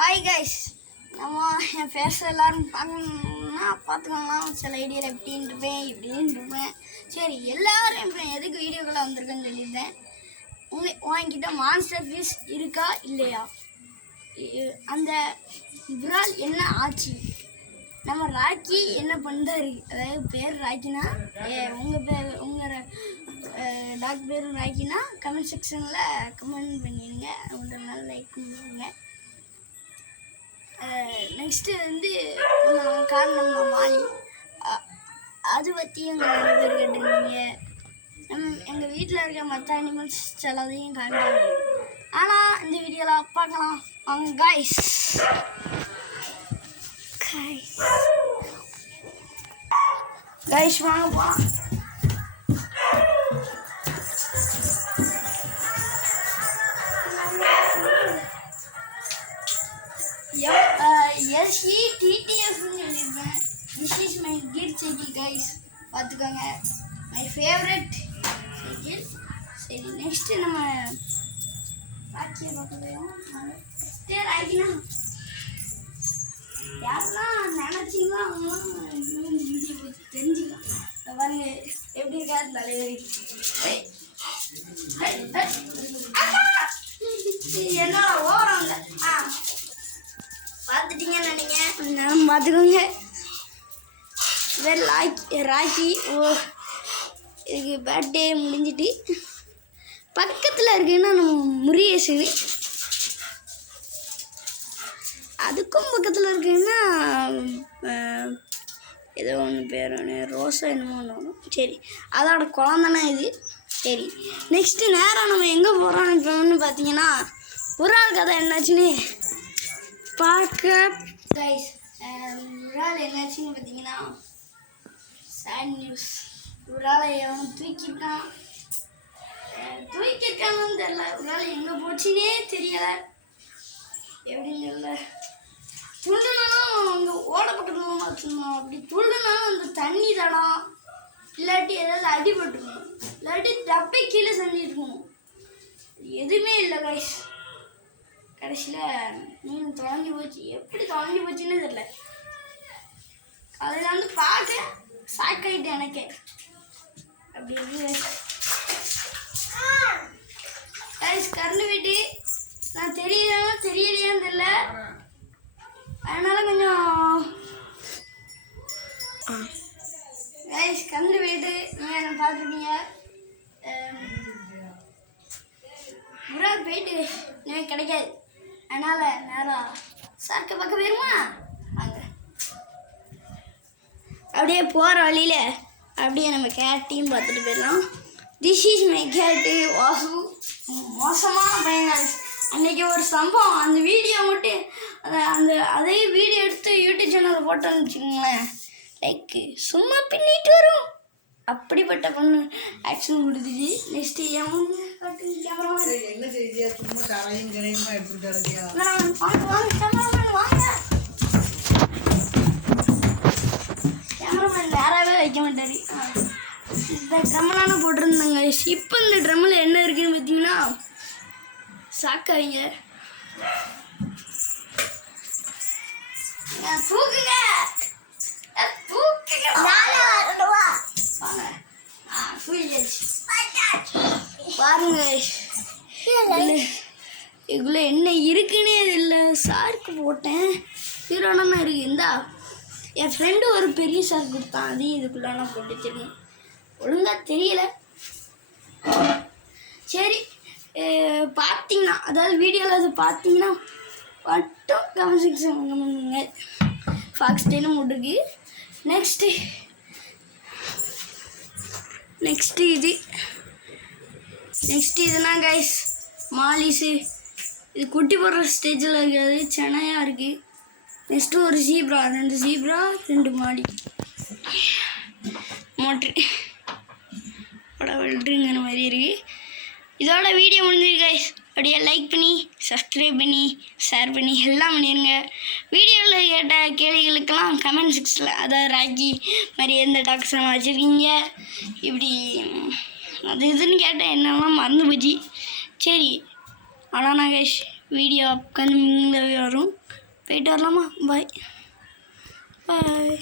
Hi guys, நம்ம என் face எல்லோரும் பார்த்துக்கலாம். சில ஐடியாவில் எப்படின்னு இருப்பேன். சரி, எல்லோரும் இப்போ எதுக்கு வீடியோக்குள்ளே வந்திருக்குன்னு சொல்லியிருந்தேன். உங்ககிட்ட மான்ஸ்டர் ஃபிஷ் இருக்கா இல்லையா? அந்த விரால் என்ன ஆச்சு? நம்ம ராக்கி என்ன பண்ணுறாரு? அதாவது பேர் ராக்கினா, உங்கள் டாக் பேரும் ராக்கினா கமெண்ட் செக்ஷனில் கமெண்ட் பண்ணிடுங்க. ஒரு நாள் லைக் பண்ணுங்க. நெக்ஸ்ட்டு காரணம் மாலி, அது பற்றி எங்கள் நிறைய பேர் கேட்டிருந்தீங்க. எங்கள் வீட்டில் இருக்க மற்ற அனிமல்ஸ் சிலதையும் காட்டுறாங்க. ஆனால் இந்த வீடியோவில் பார்க்கலாம் வாங்க கைஸ். வாங்க போகலாம். TTFன்னு சொல்லியிருப்பேன். This is my kid cycle guys, பார்த்துக்கோங்க. My favourite cycle. சரி, நெக்ஸ்ட்டு நம்ம ராக்கியை பார்க்கலாம். ராக்கினா யாரெல்லாம் நினச்சிங்களோ அவங்களாம் வீடியோ பற்றி தெரிஞ்சுக்கலாம். பாருங்க எப்படி இருக்காது தலைவரி. என்னோட ஓரம் இல்லை. பார்த்துட்டீங்கன்னு நினைக்கிறேன். நான் பார்த்துக்கோங்க. ராக்கி இதுக்கு பர்த்டே முடிஞ்சிட்டு பக்கத்தில் இருக்குன்னா நம்ம முருகேஸ்வரி, அதுக்கும் பக்கத்தில் இருக்குன்னா ஏதோ ஒன்று பேர் ரோஸா என்னமோ ஒன்று. சரி, அதோட குழந்தைனா இது. சரி, நெக்ஸ்ட்டு நேரம் நம்ம எங்கே போகிறோம் இப்போன்னு பார்த்தீங்கன்னா, ஒரு ஆள் கதை என்னாச்சுன்னு பார்க்க கைஸ். ஒரு ஆள் என்னாச்சுன்னு பார்த்தீங்கன்னா சேட் நியூஸ். ஒரு ஆளை அவன் தூக்கிட்டான்னு தெரியல. ஒரு ஆள் எங்கே போச்சுன்னே தெரியலை. எப்படின்னு தெரியல. துள்ளுனாலும் அங்கே ஓடப்பட்டுக்கணும் வச்சுருந்தோம். அப்படி துள்ளுனாலும் அந்த தண்ணி தடம் இல்லாட்டி ஏதாவது அடிபட்டுக்கணும், இல்லாட்டி டப்பை கீழே செஞ்சுருக்கணும். எதுவுமே இல்லை கைஸ். கடைசியில் மீன் தொலைஞ்சி போச்சு. எப்படி தொலைஞ்சி போச்சுன்னு தெரியல. அதில் பார்க்க சாக்காயிட்டு எனக்கே. அப்படி இருக்கு கைஸ். கரண்டு போயிட்டு நான் தெரியலையான்னு தெரியல. அதனால கொஞ்சம் கைஸ் கரண்டு போயிட்டு நீங்கள் என்ன பார்த்துருக்கீங்க. முறால் போயிட்டு எனக்கு கிடைக்காது. அதனால் நேரம் சாக்க பார்க்க போயிருமா? அங்கே அப்படியே போகிற வழியில் அப்படியே நம்ம கேட்டையும் பார்த்துட்டு போயிடலாம். திஸ் இஸ் மை கேட்டு வாசு. மோசமான பையன். அன்றைக்கி ஒரு சம்பவம், அந்த வீடியோ மட்டும் அதே வீடியோ எடுத்து யூடியூப் சேனலில் போட்டோன்னு வச்சுக்கோங்களேன், லைக்கு சும்மா பின்னிட்டு வரும். அப்படிப்பட்ட பொண்ணு ஆக்ஷன் கொடுத்துச்சு. நெக்ஸ்ட் கேமரா கேமராமேன் நேராகவே வைக்க மாட்டார். இந்த ட்ரம்மெல்லாம் போட்டிருந்தாங்க. இப்போ இந்த ட்ரம்மில் என்ன இருக்குதுன்னு பார்த்தீங்கன்னா சாக்காவீங்க. தூக்குங்க பாருங்க. இதுக்குள்ள என்ன இருக்குன்னே இல்லை. சார்க்கு போட்டேன், ஹீரோனா இருக்கு. இந்தா என் ஃப்ரெண்டு ஒரு பெரிய சார் கொடுத்தான், அதையும் இதுக்குள்ள நான் போட்டு வச்சிருக்கேன். ஒழுங்காக தெரியல. சரி, பார்த்தீங்கன்னா அதாவது வீடியோவில் அது பார்த்தீங்கன்னா மட்டும் கமெண்ட் செக்ஷன் பண்ணுங்க. ஃபாக்ஸ் டெய்லும் போட்டுருக்கு. நெக்ஸ்ட்டு இதுனா கைஸ் மாலிஸு. இது குட்டி போடுற ஸ்டேஜில் இருக்காது, சென்னையாக இருக்குது. நெக்ஸ்ட்டு ஒரு ஜீப்ரா, 2 ஜீப்ரா 2 மாலி மோட்ரு வெல்ட்ருங்கிற மாதிரி இருக்குது. இதோட வீடியோ முடிஞ்சிருக்கு கைஸ். அப்படியே லைக் பண்ணி சப்ஸ்கிரைப் பண்ணி ஷேர் பண்ணி எல்லாம் பண்ணிடுங்க. வீடியோவில் கேட்ட கேள்விகளுக்கெல்லாம் கமெண்ட் செக்ஷனில், அதாவது ராக்கி மாதிரி எந்த டாக்ஸ்லாம் வச்சுருக்கீங்க, இப்படி அது இதுன்னு கேட்டேன், என்னெல்லாம் மறந்து போச்சு. சரி, அவ்வளோண்ணா கைஸ். வீடியோ அப்கமிங்கில் வரும். போயிட்டு வரலாமா? பாய் பாய்.